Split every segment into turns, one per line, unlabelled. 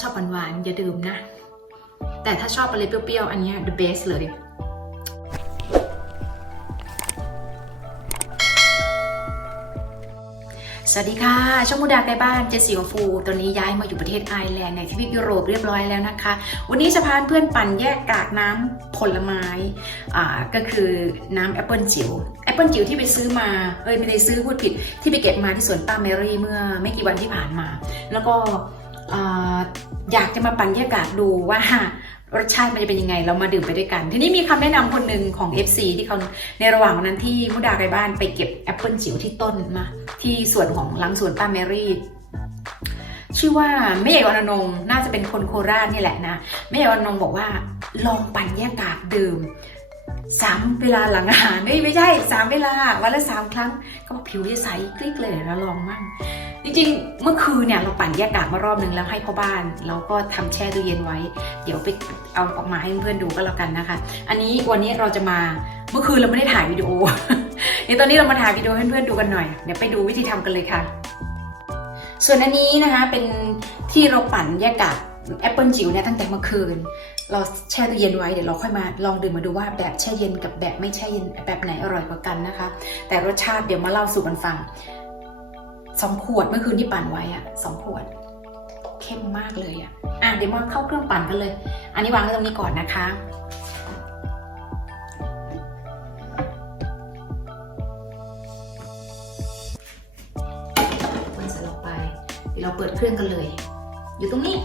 ชอบหวานๆอย่าดื่มนะ แต่ถ้าชอบอะไรเปรี้ยวๆ อันนี้ the best เลยสวัสดีค่ะ ช่องมุดาใกล้บ้านเจสซี่ของฟู ตอนนี้ย้ายมาอยู่ประเทศไอร์แลนด์ในทวีปยุโรปเรียบร้อยแล้วนะคะ วันนี้จะพาเพื่อนปั่นแยกกากน้ำผลไม้ อ่า ก็คือน้ำแอปเปิลจิ๋ว แอปเปิลจิ๋วที่ไปซื้อมา เอ้ยไม่ได้ซื้อพูดผิด ที่ไปเก็บมาที่สวนป้าแมรี่เมื่อไม่กี่วันที่ผ่านมา แล้วก็ อยากจะมาปั่นแยกกากดูว่ารสชาติมันจะเป็นยังไง เรามาดื่มไปด้วยกัน ทีนี้มีคำแนะนำคนหนึ่งของ FC ที่เขาในระหว่างนั้นที่มุดาไปบ้านไปเก็บแอปเปิลจิ๋วที่ต้นมา ที่สวนของหลังสวนป้าแมรี่ชื่อว่าแม่ใหญ่วรนงน่าจะเป็นคนโคราชนี่แหละนะแม่ใหญ่วรนงบอกว่าลองปั่นแยกกากดื่มสามเวลาหลังอาหารไม่ไม่ใช่สามเวลาวันละสามครั้ง ก็บอกผิวจะใสกลิกเลยแล้วลองมั่ง ริง ๆ เมื่อคืนเนี่ยเราปั่นแยกกากมารอบนึงแล้วให้พ่อบ้าน เราก็ทำแช่ตู้เย็นไว้ เดี๋ยวไปเอาออกมาให้เพื่อนดูก็แล้วกันนะคะ อันนี้วันนี้เราจะมาเมื่อคืนเราไม่ได้ถ่ายวิดีโอเดี๋ยวตอนนี้เรามาถ่ายวิดีโอให้เพื่อนๆดูกันหน่อย เดี๋ยวไปดูวิธีทำกันเลยค่ะ ส่วนอันนี้นะคะเป็นที่เราปั่นแยกกากแอปเปิลจิ๋วเนี่ยตั้งแต่เมื่อคืน เราแช่ตู้เย็นไว้เดี๋ยวเราค่อยมาลองดื่มมาดูว่าแบบแช่เย็นกับแบบไม่แช่เย็นแบบไหนอร่อยกว่ากันนะคะ แต่รสชาติเดี๋ยวมาเล่าสู่กันฟัง สองขวดเมื่อคืนที่ปั่นไว้อะสองขวด เข้มมากเลยอะอะเดี๋ยวมาเข้าเครื่องปั่นกันเลย อันนี้วางไว้ตรงนี้ก่อนนะคะมันจะลงไปเดี๋ยวเราเปิดเครื่องกันเลย อยู่ตรงนี้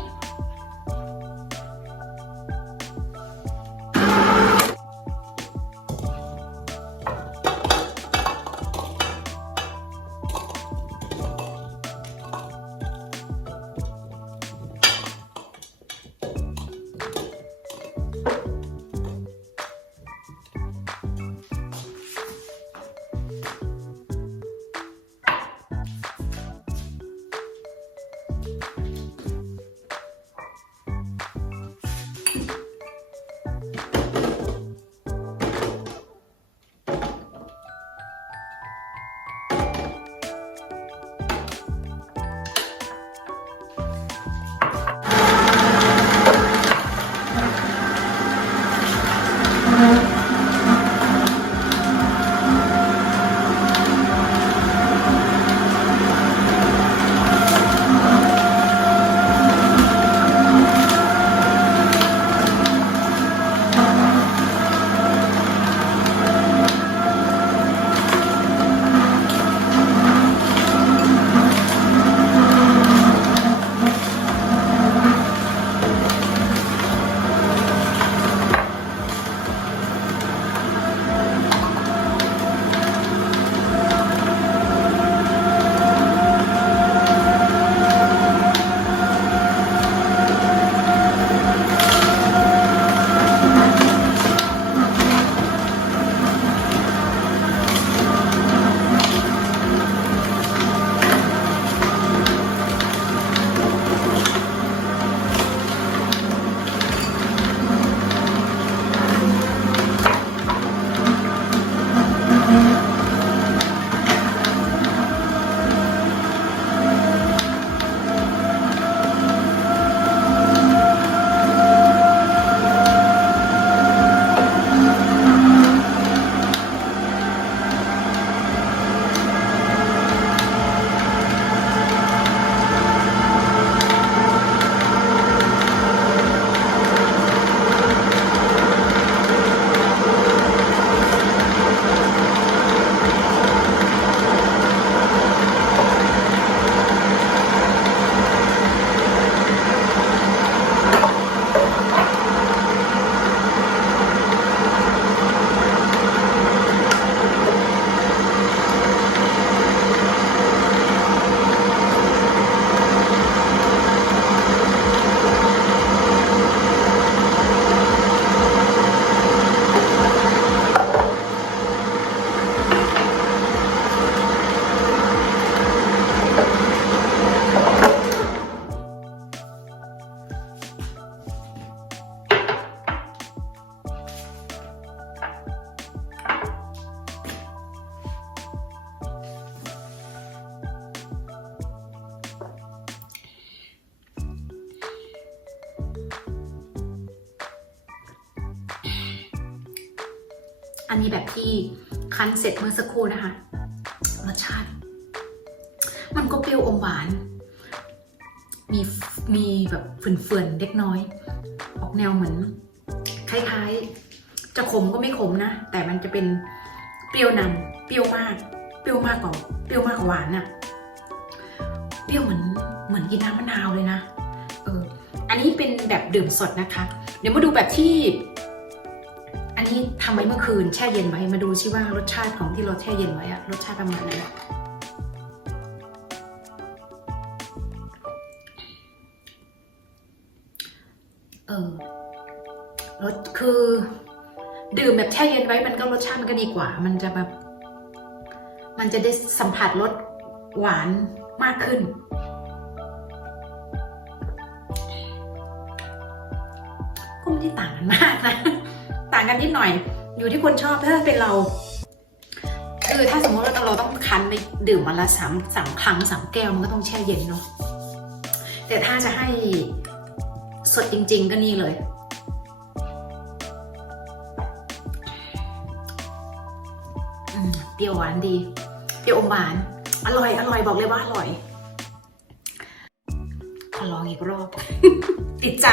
มีแบบที่คั้นเสร็จเมื่อสักครู่นะคะรสชาติ มันก็เปรี้ยวอมหวาน มีมีแบบเฟื่อนๆเล็กน้อย ออกแนวเหมือนคล้ายๆ จะขมก็ไม่ขมนะ แต่มันจะเป็นเปรี้ยวนำเปรี้ยวมาก เปรี้ยวมากกว่าเปรี้ยวมากกว่าหวานน่ะเปรี้ยวเหมือนเหมือนกินน้ำมะนาวเลยนะ เออ อันนี้เป็นแบบดื่มสดนะคะ เดี๋ยวมาดูแบบที่ อันนี้ทำไว้เมื่อคืนแช่เย็นไว้มาดูซิว่ารสชาติของที่เราแช่เย็นไว้อะรสชาติประมาณไหนเออรสคือ ดื่มแบบแช่เย็นไว้มันก็รสชาติมันก็ดีกว่า มันจะแบบมันจะได้สัมผัสรสหวานมากขึ้นก็ไม่ได้ต่างกันมากนะ ต่างกันนิดหน่อย อยู่ที่คนชอบถ้าเป็นเราคือถ้าสมมติว่าเราต้องคั้นไปดื่มวันละสามสามครั้งสามแก้วมันก็ต้องแช่เย็นเนาะแต่ถ้าจะให้สดจริง ๆ ก็นี่เลย เปรี้ยวหวานดี เปรี้ยวอมหวาน อร่อย อร่อยบอกเลยว่าอร่อย ขอลองอีกรอบ ติดใจ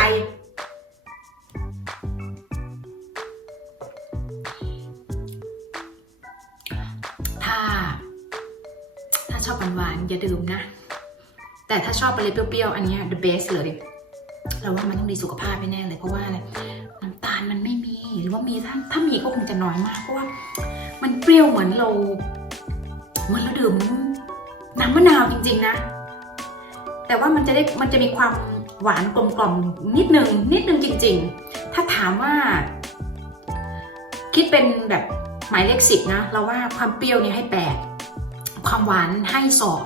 อบหวานๆอย่าดื่มนะ แต่ถ้าชอบอะไรเปรี้ยวๆ อันนี้ the best เลยเราว่ามันต้องดีสุขภาพแน่เลยเพราะว่าอะไรน้ำตาลมันไม่มีหรือว่ามีถ้าถ้ามีก็คงจะน้อยมากเพราะว่า มันเปรี้ยวเหมือนเราเหมือนเราดื่มน้ำมะนาวจริง ๆ นะ แต่ว่ามันจะได้มันจะมีความหวานกลมกล่อมนิดนึงนิดนึงจริง ๆ ถ้าถามว่า คิดเป็นแบบหมายเลขสิบนะ เราว่าความเปรี้ยวนี่ให้แปด ความหวานให้สอง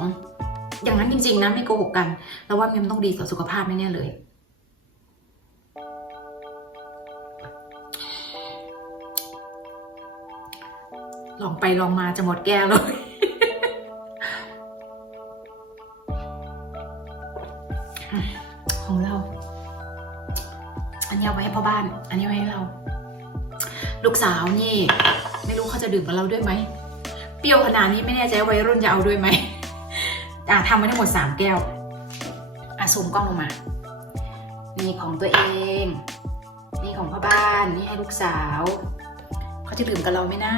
อย่างนั้นจริง ๆ นะไม่โกหกกันเราว่ามันต้องดีต่อสุขภาพแน่ๆเลย ลองไปลองมาจะหมดแก้วเลยของเรา อันนี้เอาไว้ให้พ่อบ้าน อันนี้ไว้ให้เรา ลูกสาวนี่ ไม่รู้เขาจะดื่มกับเราด้วยไหม ปรี้ยวขนาดนี้ไม่แน่ใจวัยรุ่นจะเอาด้วยไหมอะทำไว้ทั้งหมดสามแก้วอะซูมกล้องลงมา นี่ของตัวเอง นี่ของพ่อบ้าน นี่ให้ลูกสาว เขาจะดื่มกับเราไหมนะ